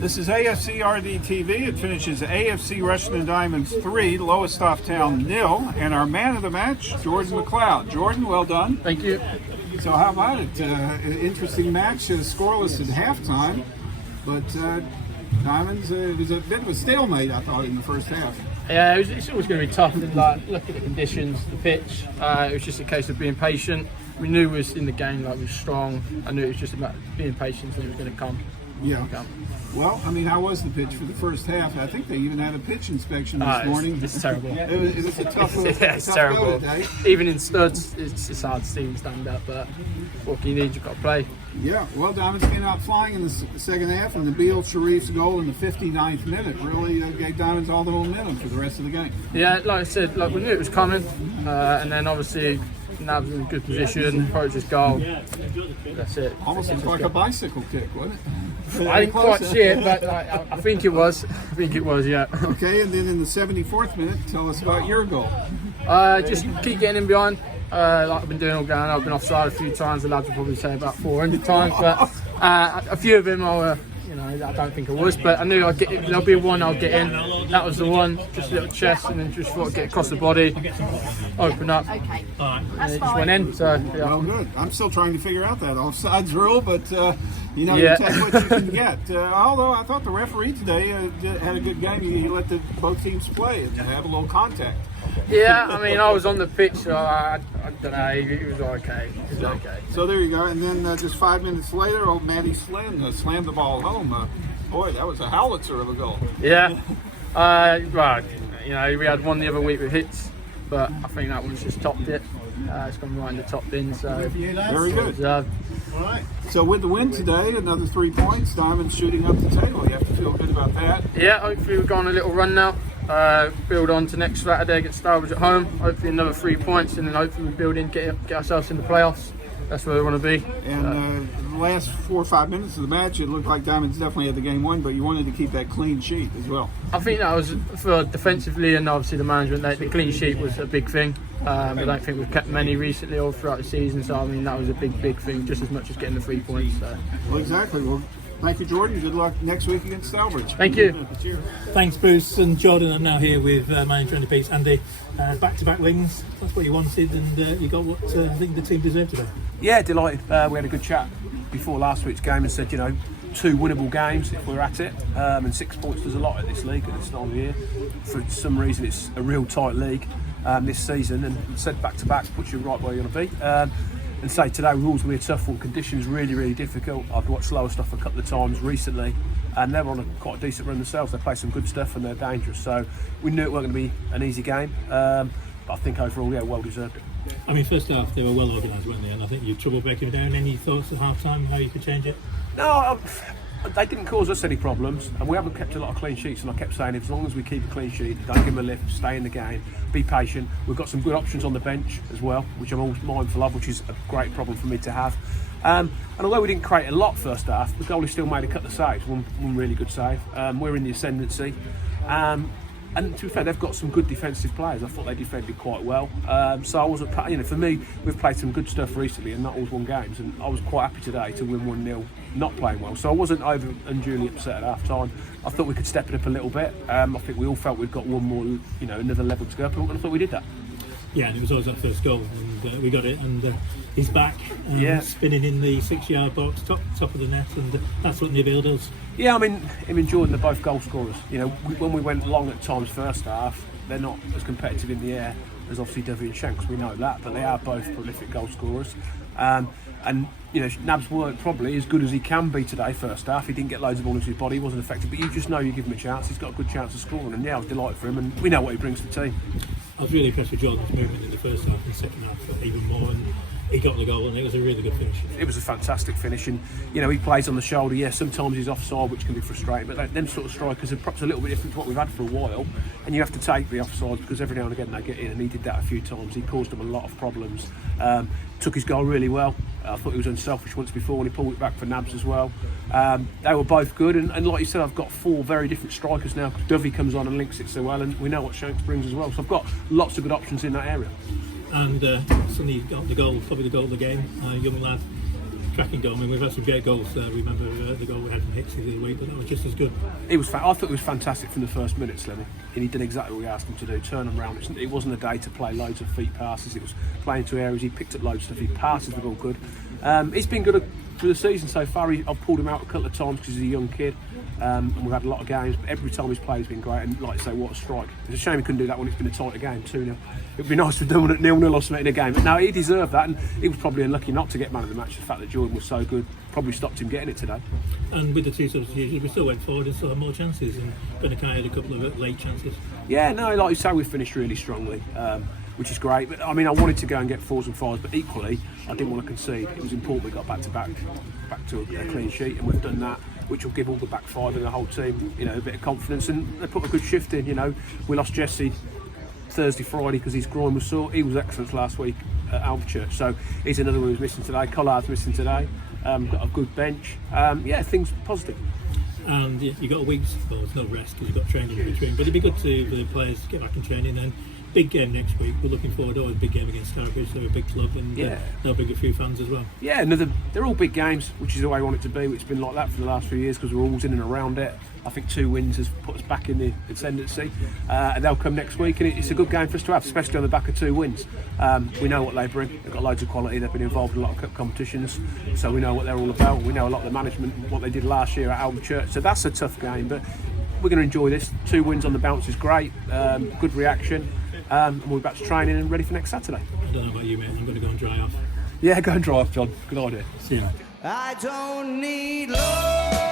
This is AFCRDTV. It finishes AFC Rushden Diamonds 3, Lowestoft Town 0, and our man of the match, Jordan MacLeod. Jordan, well done. Thank you. So how about it? An interesting match, scoreless at halftime, but Diamonds, it was a bit of a stalemate, I thought, in the first half. Yeah, it's always going to be tough. Like, look at the conditions, the pitch. It was just a case of being patient. We knew we was in the game, like we were strong. I knew it was just about being patient and it was going to come. Yeah. Well, I mean, how was the pitch for the first half? I think they even had a pitch inspection this morning. It's terrible. It was a tough it's tough terrible. go today. Even in studs, it's hard to see them stand up, but what can you need? You've got to play. Yeah, well, Diamonds came out flying in the second half, and Nabil Shariff's goal in the 59th minute really gave Diamonds all the momentum for the rest of the game. Yeah, like I said, like we knew it was coming, and then obviously Nab's in a good position, approached his goal. That's it. Almost looked like a bicycle kick, wasn't it? I didn't quite see it, but I think it was. I think it was, yeah. Okay, and then in the 74th minute, tell us about your goal. Just keep getting in behind. Like I've been doing all game. I've been offside a few times. The lads will probably say about 400 times, but a few of them I don't think I was, but I knew I'd get it. There'll be one I'll get in. That was the one. Just a little chest, and then just thought I'd get across the body, open up, and it just went in. So yeah. Well, good. I'm still trying to figure out that offsides rule, but you Yeah. take what you can get. Although I thought the referee today had a good game. He let both teams play and have a little contact. Yeah, I mean, I was on the pitch, so I don't know. It was okay. It was okay. So there you go. And then just 5 minutes later, old Matthew Slinn slammed the ball home. Boy, that was a howitzer of a goal. Yeah. Right. You know, we had one the other week with hits, but I think that one's just topped it. It's gone right in the top bin. So very good. All right. So with the win today, another 3 points. Diamonds shooting up the table. You have to feel good about that. Yeah. Hopefully we've gone a little run now. Build on to next Saturday against Starbridge at home. Hopefully another 3 points, and then hopefully we build in, get ourselves in the playoffs. That's where we want to be. And the last 4 or 5 minutes of the match, it looked like Diamonds definitely had the game won, but you wanted to keep that clean sheet as well. I think that was for defensively, and obviously the management. The clean sheet was a big thing. I don't think we've kept many recently all throughout the season, so I mean that was a big thing, just as much as getting the 3 points. So. Well, exactly. Well, thank you, Jordan. Good luck next week against Starbridge. Thank you. Thanks, Bruce and Jordan. I'm now here with manager and the piece, Andy. Back-to-back wins. That's what you wanted, and you got what I think the team deserved today. Yeah, delighted. We had a good chat before last week's game and said, 2 winnable games if we're at it, and 6 points does a lot at this league at this time of year. For some reason, it's a real tight league this season, and said back-to-back puts you right where you want to be. And say today we're always going to be a tough one. Conditions really difficult. I've watched Lowestoft a couple of times recently, and they're on quite a decent run themselves. They play some good stuff and they're dangerous. So we knew it wasn't going to be an easy game, but I think overall, yeah, well deserved it. I mean, first half they were well organised, weren't they? And I think you had trouble breaking it down. Any thoughts at half time how you could change it? No, they didn't cause us any problems, and we haven't kept a lot of clean sheets. And I kept saying, as long as we keep a clean sheet, don't give them a lift, stay in the game, be patient. We've got some good options on the bench as well, which I'm always mindful of, which is a great problem for me to have. And although we didn't create a lot first half, the goalie still made a couple of saves, one really good save. We're in the ascendancy. And to be fair, they've got some good defensive players. I thought they defended quite well. So I wasn't, for me, we've played some good stuff recently and not always won games. And I was quite happy today to win 1-0, not playing well. So I wasn't over unduly upset at half time. I thought we could step it up a little bit. I think we all felt we've got one more, another level to go up, and I thought we did that. Yeah, and it was always our first goal, and we got it. And he's back, spinning in the 6-yard box, top of the net, and that's what Nabil does. Yeah, I mean, him and Jordan are both goal scorers. When we went long at times first half, they're not as competitive in the air as obviously Dovey and Shanks, we know that, but they are both prolific goal scorers. And Nabs weren't probably as good as he can be today first half. He didn't get loads of ball into his body, he wasn't effective, but you just know you give him a chance, he's got a good chance of scoring, and yeah, I was delighted for him, and we know what he brings to the team. I was really impressed with Jordan's movement in the first half, and the second half even more, and he got the goal, and it was a really good finish. It was a fantastic finish, and he plays on the shoulder. Yeah, sometimes he's offside, which can be frustrating, but them sort of strikers are perhaps a little bit different to what we've had for a while, and you have to take the offside because every now and again they get in, and he did that a few times. He caused them a lot of problems. Took his goal really well. I thought he was unselfish once before when he pulled it back for Nabs as well. They were both good, and like you said, I've got 4 very different strikers now. Dovey comes on and links it so well, and we know what Shanks brings as well. So I've got lots of good options in that area. And suddenly he got the goal, probably the goal of the game. Young lad, cracking goal. I mean, we've had some great goals. Remember the goal we had from Hicksy the other week, but that was just as good. I thought it was fantastic from the first minute, Slimmy. And he did exactly what we asked him to do, turn them round. It wasn't a day to play loads of feet passes. It was playing to areas. He picked up loads of stuff. His passes were all good. He's been good through the season so far. I've pulled him out a couple of times because he's a young kid. And we've had a lot of games, but every time he's played he's been great. And like I say, what a strike. It's a shame he couldn't do that when it's been a tighter game, 2-0. It'd be nice to do it at 0-0 or something in a game. But no, he deserved that, and he was probably unlucky not to get man of the match. The fact that Jordan was so good probably stopped him getting it today. And with the 2 substitutions, we still went forward and still had more chances, and Benakai had a couple of late chances. Yeah, no, like you say, we finished really strongly, which is great. But I mean, I wanted to go and get 4s and 5s, but equally, I didn't want to concede. It was important we got back to a clean sheet, and we've done that, which will give all the back 5 and the whole team, a bit of confidence. And they put a good shift in. We lost Jesse Thursday, Friday because his groin was sore. He was excellent last week at Alvechurch, so he's another one who's missing today. Collard's missing today. Got a good bench. Things positive. And you got a week's, well, it's no rest because you've got training in between, but it'd be good for the players to get back in training. And big game next week. We're looking forward to a big game against Starbridge. They're a big club, and they'll bring a few fans as well. Yeah, they're all big games, which is the way I want it to be. It's been like that for the last few years because we're always in and around it. I think 2 wins has put us back in the ascendancy, and they'll come next week, and it's a good game for us to have, especially on the back of 2 wins. We know what they bring. They've got loads of quality. They've been involved in a lot of cup competitions, so we know what they're all about. We know a lot of the management, what they did last year at Alvechurch, so that's a tough game, but we're going to enjoy this. 2 wins on the bounce is great. Good reaction. And we're back to training and ready for next Saturday. I don't know about you, mate. I'm going to go and dry off. Yeah, go and dry off, John. Good idea. See you. I don't need love.